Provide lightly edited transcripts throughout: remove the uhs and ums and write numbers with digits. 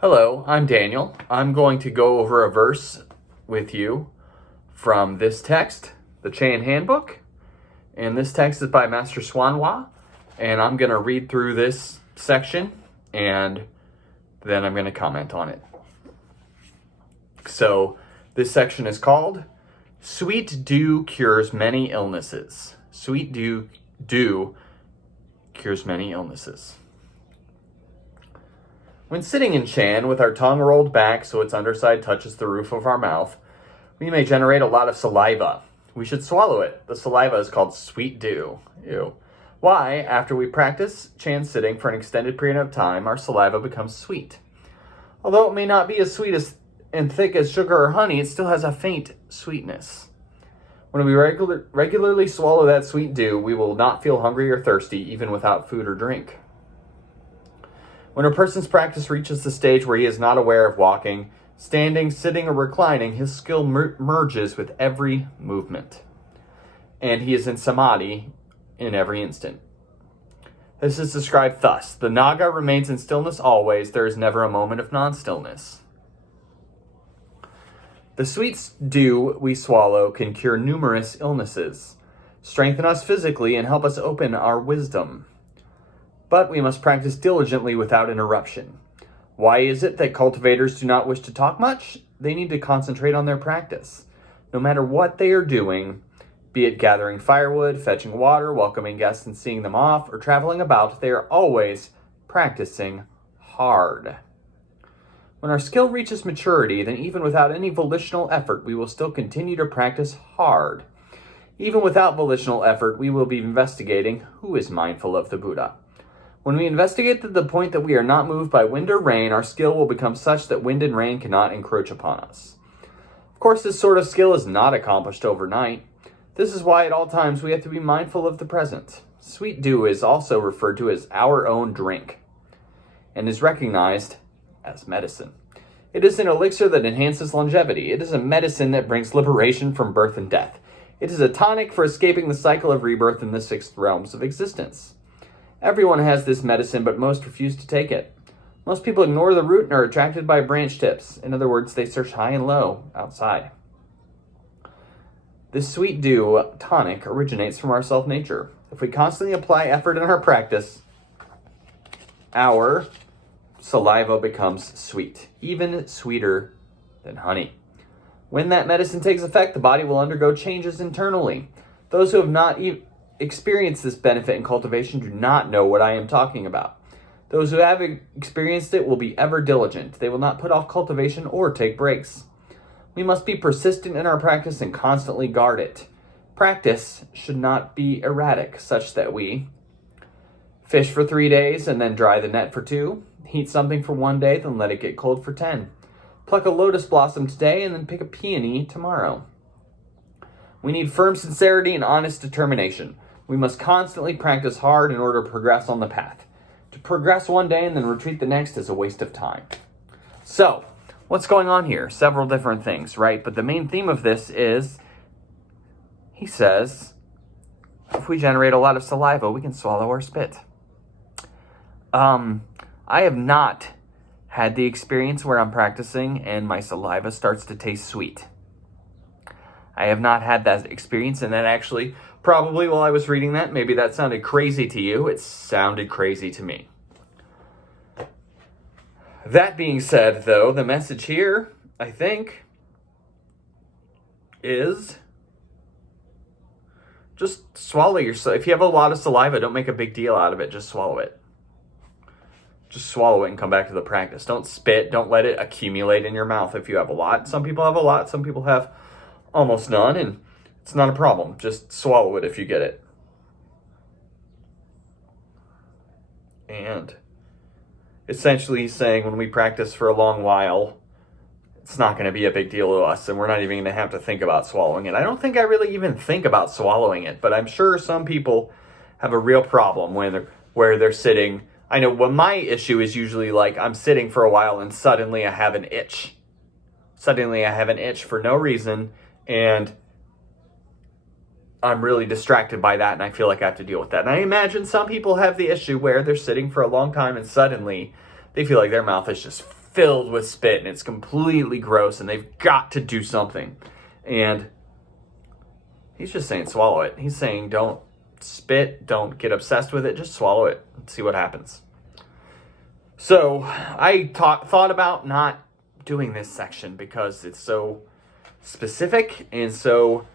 Hello, I'm Daniel. I'm going to go over a verse with you from this text, the Chan Handbook. And this text is by Master Swanwa. And I'm going to read through this section and then I'm going to comment on it. So this section is called Sweet Dew Cures Many Illnesses. Sweet dew cures many illnesses. When sitting in Chan with our tongue rolled back so its underside touches the roof of our mouth, we may generate a lot of saliva. We should swallow it. The saliva is called sweet dew. Ew. Why, after we practice Chan sitting for an extended period of time, our saliva becomes sweet. Although it may not be as sweet and thick as sugar or honey, it still has a faint sweetness. When we regularly swallow that sweet dew, we will not feel hungry or thirsty, even without food or drink. When a person's practice reaches the stage where he is not aware of walking, standing, sitting, or reclining, his skill merges with every movement, and he is in samadhi in every instant. This is described thus: the Naga remains in stillness always, there is never a moment of non-stillness. The sweet dew we swallow can cure numerous illnesses, strengthen us physically, and help us open our wisdom. But we must practice diligently without interruption. Why is it that cultivators do not wish to talk much? They need to concentrate on their practice. No matter what they are doing, be it gathering firewood, fetching water, welcoming guests and seeing them off, or traveling about, they are always practicing hard. When our skill reaches maturity, then even without any volitional effort, we will still continue to practice hard. Even without volitional effort, we will be investigating who is mindful of the Buddha. When we investigate to the point that we are not moved by wind or rain, our skill will become such that wind and rain cannot encroach upon us. Of course, this sort of skill is not accomplished overnight. This is why at all times we have to be mindful of the present. Sweet dew is also referred to as our own drink and is recognized as medicine. It is an elixir that enhances longevity. It is a medicine that brings liberation from birth and death. It is a tonic for escaping the cycle of rebirth in the sixth realms of existence. Everyone has this medicine, but most refuse to take it. Most people ignore the root and are attracted by branch tips. In other words, they search high and low outside. This sweet dew tonic originates from our self-nature. If we constantly apply effort in our practice, our saliva becomes sweet, even sweeter than honey. When that medicine takes effect, the body will undergo changes internally. Those who have not experienced this benefit in cultivation do not know what I am talking about. Those who have experienced it will be ever diligent. They will not put off cultivation or take breaks. We must be persistent in our practice and constantly guard it. Practice should not be erratic, such that we fish for 3 days and then dry the net for 2, heat something for 1 day, then let it get cold for 10. Pluck a lotus blossom today and then pick a peony tomorrow. We need firm sincerity and honest determination. We must constantly practice hard in order to progress on the path. To progress one day and then retreat the next is a waste of time. So, what's going on here? Several different things, right? But the main theme of this is, he says, if we generate a lot of saliva, we can swallow our spit. I have not had the experience where I'm practicing and my saliva starts to taste sweet. I have not had that experience, and that actually, probably while I was reading that, maybe that sounded crazy to you. It sounded crazy to me. That being said, though, the message here, I think, is just swallow your saliva. If you have a lot of saliva, don't make a big deal out of it. Just swallow it. Just swallow it and come back to the practice. Don't spit. Don't let it accumulate in your mouth if you have a lot. Some people have a lot. Some people have almost none, and it's not a problem. Just swallow it if you get it. And essentially he's saying when we practice for a long while, it's not going to be a big deal to us, and we're not even going to have to think about swallowing it. I don't think I really even think about swallowing it, but I'm sure some people have a real problem where they're sitting. I know when my issue is usually like I'm sitting for a while and suddenly I have an itch. Suddenly I have an itch for no reason, and I'm really distracted by that, and I feel like I have to deal with that. And I imagine some people have the issue where they're sitting for a long time and suddenly they feel like their mouth is just filled with spit and it's completely gross and they've got to do something. And he's just saying swallow it. He's saying don't spit, don't get obsessed with it, just swallow it and see what happens. So I thought about not doing this section because it's so specific and so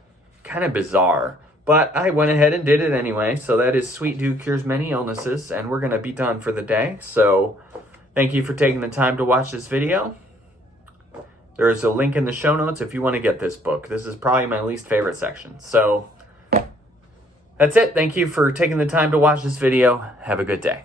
kind of bizarre. But I went ahead and did it anyway. So that is Sweet Dew Cures Many Illnesses, and we're going to be done for the day. So thank you for taking the time to watch this video. There is a link in the show notes if you want to get this book. This is probably my least favorite section. So that's it. Thank you for taking the time to watch this video. Have a good day.